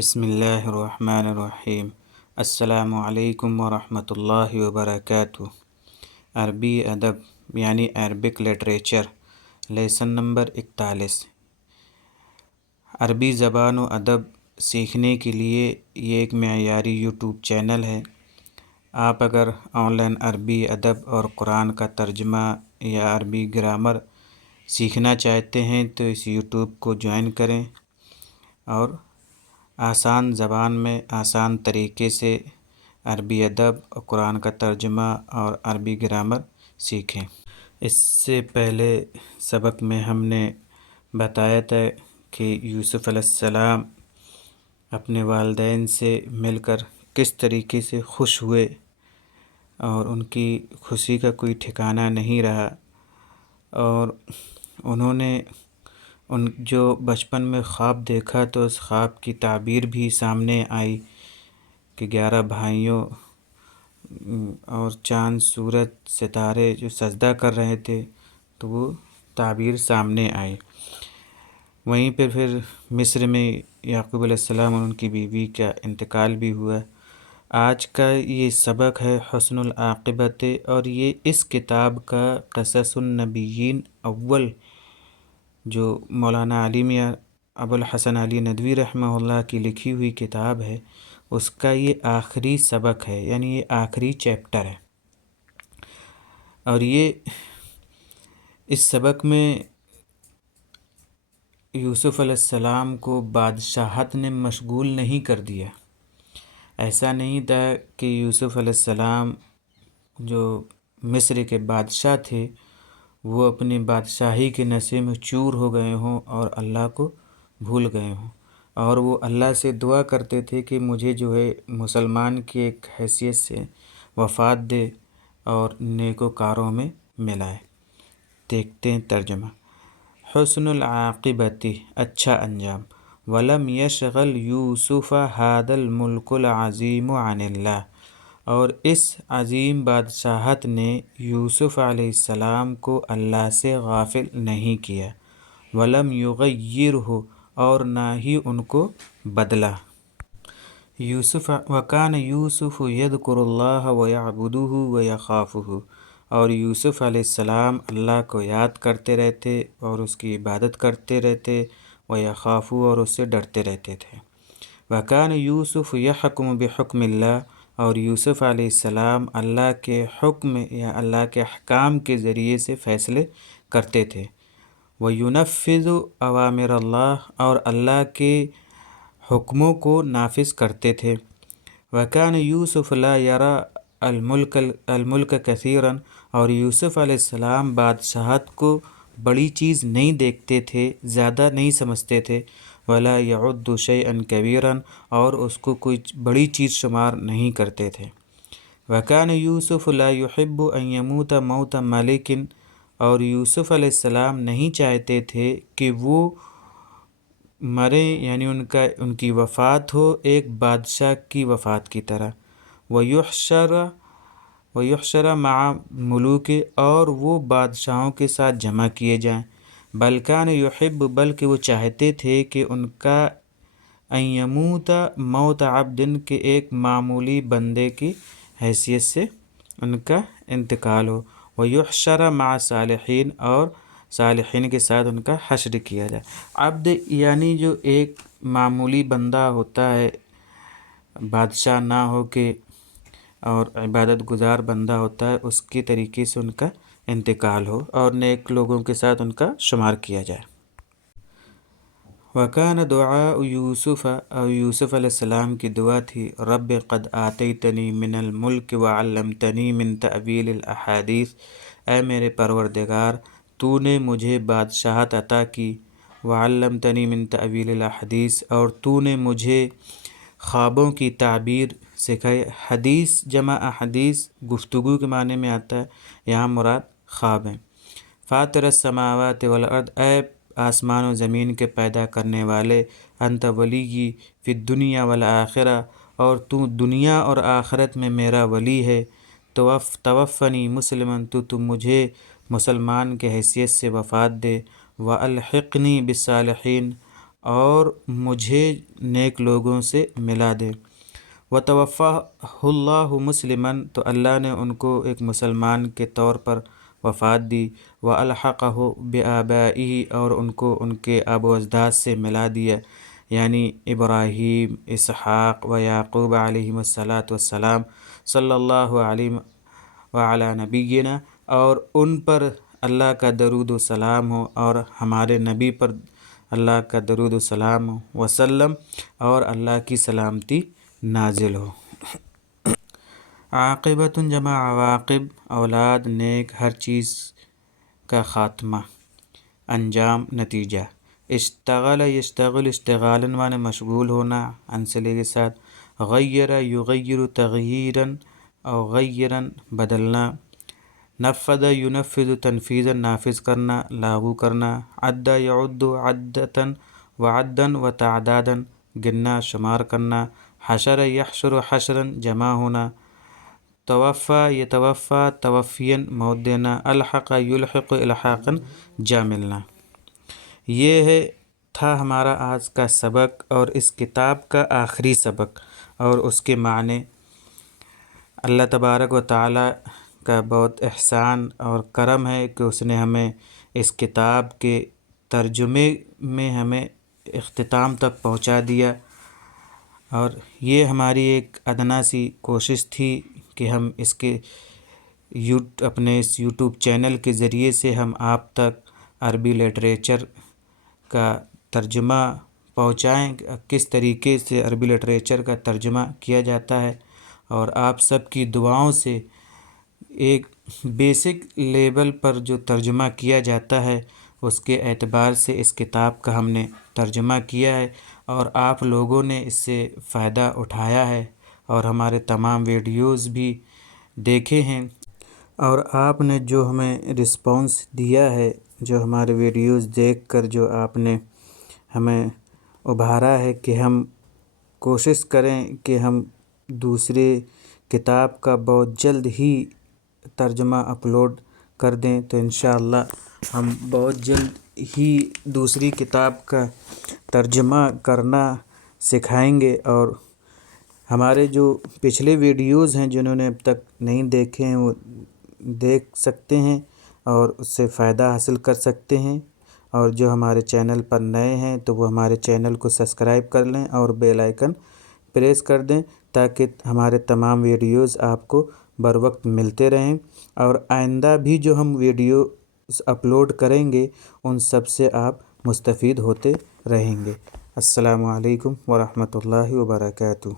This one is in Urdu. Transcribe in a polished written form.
بسم اللہ الرحمن الرحیم۔ السلام علیکم ورحمۃ اللہ وبرکاتہ۔ عربی ادب یعنی عربک لٹریچر، لیسن نمبر 41۔ عربی زبان و ادب سیکھنے کے لیے یہ ایک معیاری یوٹیوب چینل ہے۔ آپ اگر آن لائن عربی ادب اور قرآن کا ترجمہ یا عربی گرامر سیکھنا چاہتے ہیں تو اس یوٹیوب کو جوائن کریں اور آسان زبان میں آسان طریقے سے عربی ادب اور قرآن کا ترجمہ اور عربی گرامر سیکھیں۔ اس سے پہلے سبق میں ہم نے بتایا تھا کہ یوسف علیہ السلام اپنے والدین سے مل کر کس طریقے سے خوش ہوئے اور ان کی خوشی کا کوئی ٹھکانہ نہیں رہا، اور انہوں نے جو بچپن میں خواب دیکھا تو اس خواب کی تعبیر بھی سامنے آئی کہ 11 بھائیوں اور چاند سورج ستارے جو سجدہ کر رہے تھے تو وہ تعبیر سامنے آئی۔ وہیں پہ پھر مصر میں یعقوب علیہ السلام اور ان کی بیوی کا انتقال بھی ہوا۔ آج کا یہ سبق ہے حسن العاقبت، اور یہ اس کتاب کا قصص النبیین اول جو مولانا علی میاں ابو الحسن علی ندوی رحمہ اللہ کی لکھی ہوئی کتاب ہے، اس کا یہ آخری سبق ہے، یعنی یہ آخری چیپٹر ہے۔ اور یہ اس سبق میں یوسف علیہ السلام کو بادشاہت نے مشغول نہیں کر دیا۔ ایسا نہیں تھا کہ یوسف علیہ السلام جو مصر کے بادشاہ تھے وہ اپنی بادشاہی کے نشے میں چور ہو گئے ہوں اور اللہ کو بھول گئے ہوں، اور وہ اللہ سے دعا کرتے تھے کہ مجھے جو ہے مسلمان کی ایک حیثیت سے وفات دے اور نیکوکاروں میں ملائے۔ دیکھتے ہیں ترجمہ۔ حسن العاقبت، اچھا انجام۔ ولم یشغل یوسف ھذا الملک العظیم عن اللہ، اور اس عظیم بادشاہت نے یوسف علیہ السلام کو اللہ سے غافل نہیں کیا۔ ولم یغیرہ، اور نہ ہی ان کو بدلا۔ وکان یوسف یذکر اللہ ویعبدہ ویخافہ، اور یوسف علیہ السلام اللہ کو یاد کرتے رہتے اور اس کی عبادت کرتے رہتے، ویخافہ، اور اس سے ڈرتے رہتے تھے۔ وکان یوسف یحکم بحکم اللہ، اور یوسف علیہ السلام اللہ کے حکم یا اللہ کے احکام کے ذریعے سے فیصلے کرتے تھے۔ وینفذ اوامر اللہ، اور اللہ کے حکموں کو نافذ کرتے تھے۔ وکان یوسف لا یری الملک کثیرا، اور یوسف علیہ السلام بادشاہت کو بڑی چیز نہیں دیکھتے تھے، زیادہ نہیں سمجھتے تھے۔ ولا یعد شیئا کبیرا، اور اس کو کوئی بڑی چیز شمار نہیں کرتے تھے۔ وکان یوسف لا یحب ان یموت موت ملک، اور یوسف علیہ السلام نہیں چاہتے تھے کہ وہ مریں، یعنی ان کی وفات ہو ایک بادشاہ کی وفات کی طرح۔ ویحشر مع ملوک، اور وہ بادشاہوں کے ساتھ جمع کیے جائیں۔ بل کان یحب، بلکہ وہ چاہتے تھے کہ ان کا ان یموت موت عبد، کے ایک معمولی بندے کی حیثیت سے ان کا انتقال ہو۔ ویحشر مع صالحین، اور صالحین کے ساتھ ان کا حشر کیا جائے۔ عبد یعنی جو ایک معمولی بندہ ہوتا ہے، بادشاہ نہ ہو کے، اور عبادت گزار بندہ ہوتا ہے، اس کے طریقے سے ان کا انتقال ہو اور نیک لوگوں کے ساتھ ان کا شمار کیا جائے۔ وَكَانَ دُعَاءُ یوسف، اور یوسف علیہ السلام کی دعا تھی، رب قد آتیتنی من الملک وعلمتنی من تأویل الاحادیث، اے میرے پروردگار تو نے مجھے بادشاہت عطا کی، وعلمتنی من تأویل الاحادیث، اور تو نے مجھے خوابوں کی تعبیر سکھائی۔ حدیث جمع احادیث گفتگو کے معنی میں آتا ہے، یہاں مراد خواب ہیں۔ فاطر السماوات والارض، اے آسمان و زمین کے پیدا کرنے والے، انت ولی فی الدنیا والآخرہ، اور تو دنیا اور آخرت میں میرا ولی ہے۔ توفنی مسلما، تو مجھے مسلمان کے حیثیت سے وفات دے۔ والحقنی بالصالحین، اور مجھے نیک لوگوں سے ملا دے۔ وَتَوَفَّاهُ اللَّهُ مُسْلِمًا، تو اللہ نے ان کو ایک مسلمان کے طور پر وفات دی۔ وَأَلْحَقَهُ بِآبَائِهِ، اور ان کو ان کے آباء و اجداد سے ملا دیا، یعنی ابراہیم، اسحاق و یعقوب علیہم السلام، صلی اللہ علیہ وعلی نبینا، اور ان پر اللہ کا درود و سلام ہو، اور ہمارے نبی پر اللہ کا درود و سلام ہو، وسلم، اور اللہ کی سلامتی نازل ہو۔ عاقبۃ جمع عواقب، اولاد، نیک، ہر چیز کا خاتمہ، انجام، نتیجہ۔ اشتغل یشتغل، اشتغالاً معنی مشغول ہونا، ان صلے کے ساتھ۔ غیر یغیر تغییراً او غیراً بدلنا۔ نفذ ینفذ تنفیذاً نافذ کرنا، لاگو کرنا۔ عد یعد عدۃ وعداً وتعداداً گننا، شمار کرنا۔ حشر یحشر حشراً جمع ہونا۔ توفی یتوفی توفیاً موت دینا۔ الحق یلحق الحاقاً جا ملنا۔ یہ تھا ہمارا آج کا سبق، اور اس کتاب کا آخری سبق، اور اس کے معنی۔ اللہ تبارک و تعالی کا بہت احسان اور کرم ہے کہ اس نے ہمیں اس کتاب کے ترجمے میں ہمیں اختتام تک پہنچا دیا، اور یہ ہماری ایک ادنیٰ سی کوشش تھی کہ ہم اس کے اپنے اس یوٹیوب چینل کے ذریعے سے ہم آپ تک عربی لٹریچر کا ترجمہ پہنچائیں، کس طریقے سے عربی لٹریچر کا ترجمہ کیا جاتا ہے، اور آپ سب کی دعاؤں سے ایک بیسک لیول پر جو ترجمہ کیا جاتا ہے اس کے اعتبار سے اس کتاب کا ہم نے ترجمہ کیا ہے، اور آپ لوگوں نے اس سے فائدہ اٹھایا ہے، اور ہمارے تمام ویڈیوز بھی دیکھے ہیں، اور آپ نے جو ہمیں رسپانس دیا ہے، جو ہمارے ویڈیوز دیکھ کر جو آپ نے ہمیں ابھارا ہے کہ ہم کوشش کریں کہ ہم دوسرے کتاب کا بہت جلد ہی ترجمہ اپلوڈ کر دیں، تو انشاءاللہ ہم بہت جلد ہی دوسری کتاب کا ترجمہ کرنا سکھائیں گے، اور ہمارے جو پچھلے ویڈیوز ہیں جنہوں نے اب تک نہیں دیکھے ہیں وہ دیکھ سکتے ہیں اور اس سے فائدہ حاصل کر سکتے ہیں، اور جو ہمارے چینل پر نئے ہیں تو وہ ہمارے چینل کو سبسکرائب کر لیں اور بیل آئیکن پریس کر دیں، تاکہ ہمارے تمام ویڈیوز آپ کو بر وقت ملتے رہیں، اور آئندہ بھی جو ہم ویڈیوز اپلوڈ کریں گے ان سب سے آپ مستفید ہوتے رہیں گے۔ السلام علیکم ورحمۃ اللہ وبرکاتہ۔